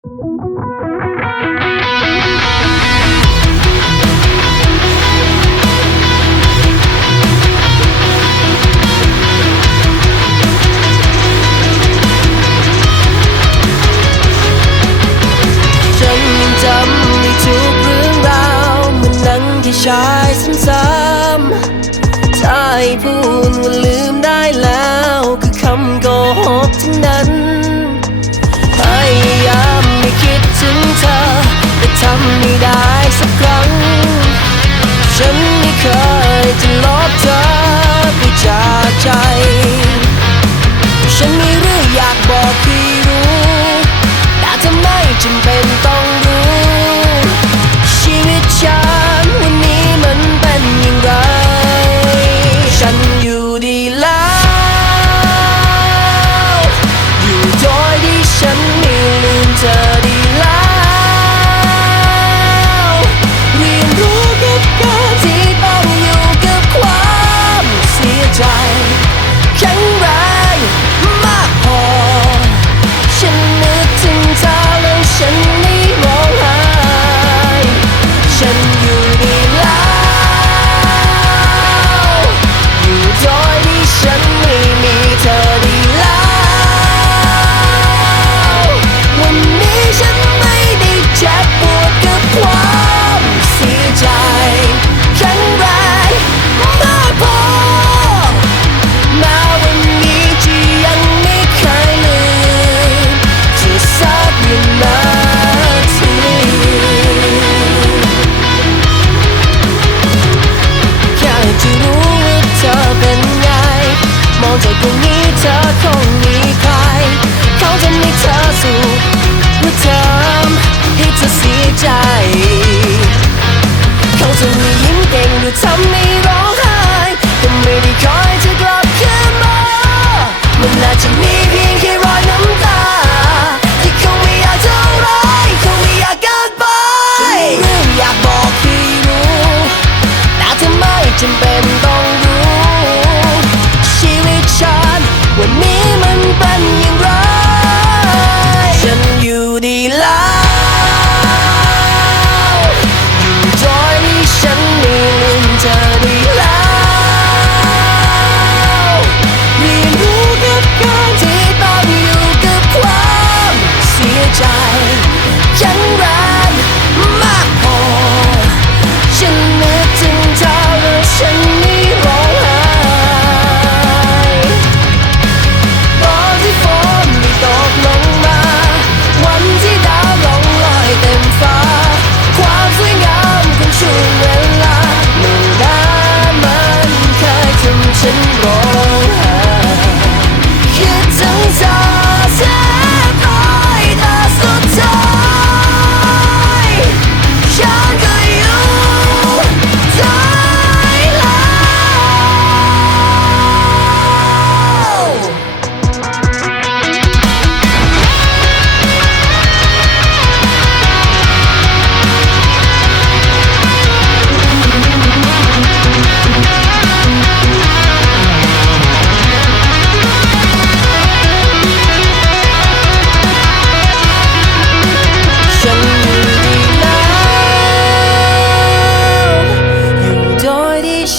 ฉันยังจำในทุกเรื่องราวมือนหนังที่ฉายซ้ำๆถ้าให้พูดว่า ใจ ฉันมีเรื่องอยากบอกที่รู้ แต่ทำไมจึงเป็นต้อง with me.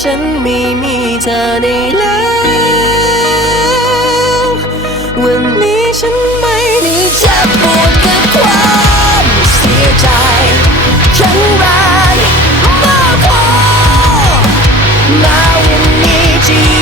ฉันไม่มีเธอได้แล้ว วันนี้ฉันไม่มีเจ็บปวดกับความเสียใจฉันรักมากพอมาวันนี้ที่